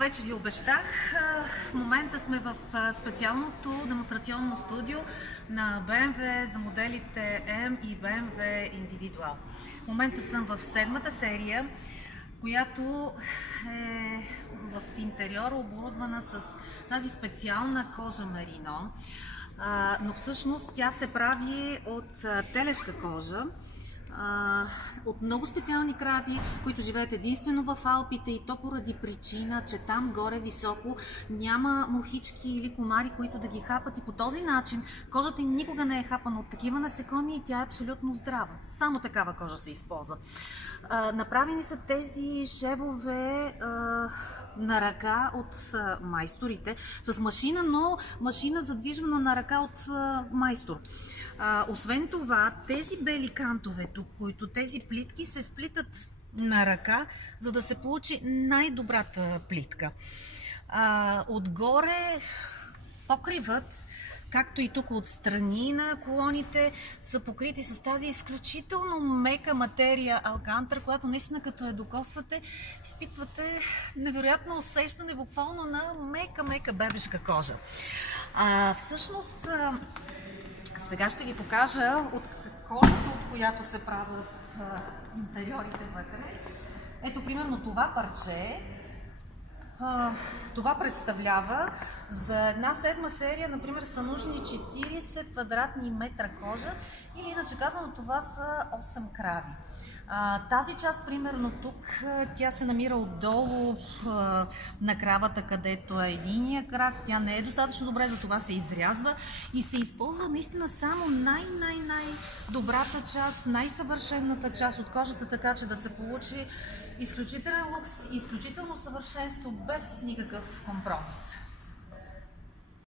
вече ви обещах, в момента сме в специалното демонстрационно студио на BMW за моделите M и BMW Individual. В момента съм в седмата серия, която е в интериора оборудвана с тази специална кожа мерино, но всъщност тя се прави от телешка кожа, от много специални крави, които живеят единствено в Алпите, и то поради причина, че там горе високо няма мухички или комари, които да ги хапат, и по този начин кожата им никога не е хапана от такива насекоми и тя е абсолютно здрава. Само такава кожа се използва. Направени са тези шевове на ръка от майсторите с машина, но машина задвижвана на ръка от майстор. Освен това, тези бели кантове тук, които тези плитки се сплитат на ръка, за да се получи най-добрата плитка. Отгоре покривът, както и тук отстрани на колоните, са покрити с тази изключително мека материя алкантър, която наистина като я докосвате, изпитвате невероятно усещане буквално на мека бебешка кожа. Всъщност, сега ще ви покажа от кожата, от която се правят интериорите вътре. Ето, примерно това парче, това представлява за една седма серия, например, са нужни 40 квадратни метра кожа, или иначе казано, това са 8 крави. Тази част, примерно тук, тя се намира отдолу на кравата, където е единия крак. Тя не е достатъчно добре, затова се изрязва и се използва наистина само най-добрата част, най-съвършената част от кожата, така че да се получи изключителен лукс, изключително съвършенство, без никакъв компромис.